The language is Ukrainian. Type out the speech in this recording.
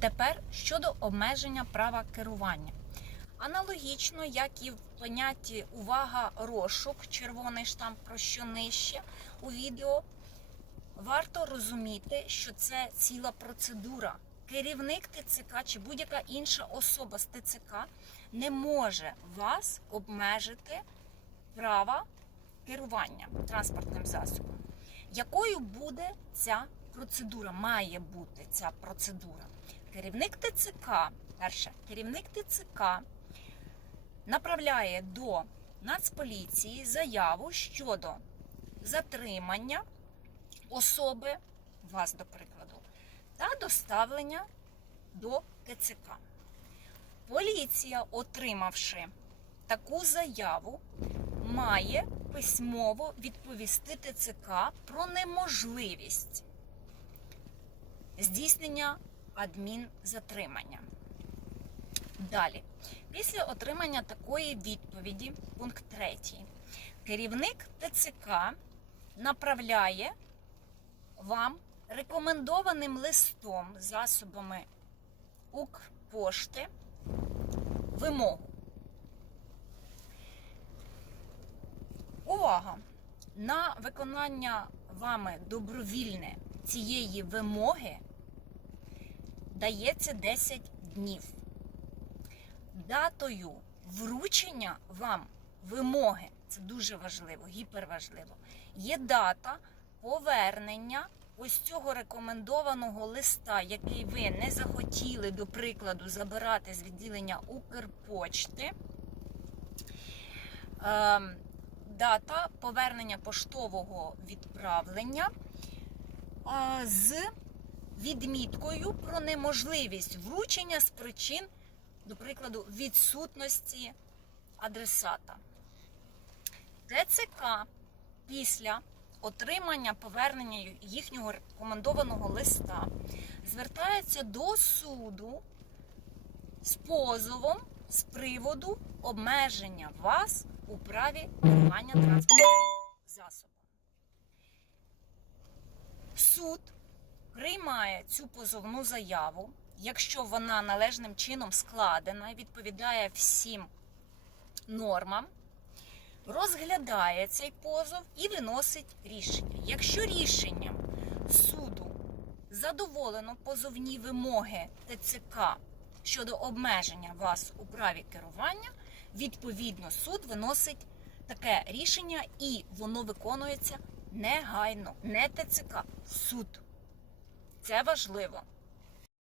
Тепер щодо обмеження права керування. Аналогічно, як і в понятті увага, розшук, червоний штамп про що нижче у відео, варто розуміти, що це ціла процедура. Керівник ТЦК чи будь-яка інша особа з ТЦК не може вас обмежити права керування транспортним засобом. Якою буде ця процедура? Має бути ця процедура. Керівник ТЦК, перше, керівник ТЦК направляє до Нацполіції заяву щодо затримання особи, вас до прикладу, та доставлення до ТЦК. Поліція, отримавши таку заяву, має письмово відповісти ТЦК про неможливість здійснення адмінзатримання. Далі, після отримання такої відповіді, пункт 3, керівник ТЦК направляє вам рекомендованим листом засобами Укрпошти вимогу. Увага! На виконання вами добровільне цієї вимоги дається 10 днів. Датою вручення вам вимоги, це дуже важливо, гіперважливо, є дата повернення ось цього рекомендованого листа, який ви не захотіли, до прикладу, забирати з відділення Укрпочти. Ем, дата повернення поштового відправлення з відміткою про неможливість вручення з причин, до прикладу, відсутності адресата. ТЦК після отримання повернення їхнього рекомендованого листа звертається до суду з позовом з приводу обмеження вас у праві керування транспортним засобом. Суд приймає цю позовну заяву, якщо вона належним чином складена і відповідає всім нормам, розглядає цей позов і виносить рішення. Якщо рішенням суду задоволено позовні вимоги ТЦК щодо обмеження вас у праві керування, відповідно суд виносить таке рішення і воно виконується негайно, не ТЦК, суд. Це важливо.